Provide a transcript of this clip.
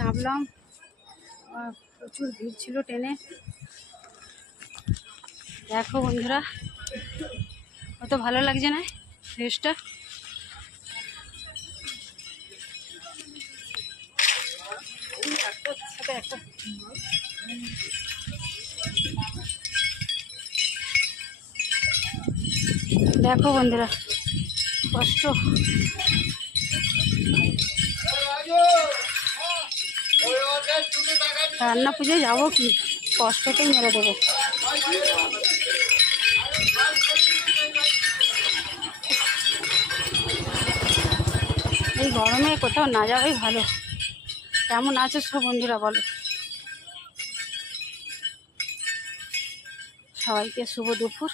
নামলাম, প্রচুর ভিড় ছিল ট্রেনে। দেখো বন্ধুরা, কত ভালো লাগছে না ড্রেসটা। দেখো বন্ধুরা, কষ্ট। রান্না পুজোয় যাবো কি, কষ্টতেই মেরে দেবো। এই গরমে কোথাও না যাওয়াই ভালো। কেমন আছো সব বন্ধুরা বলো? সবাইকে শুভ দুপুর।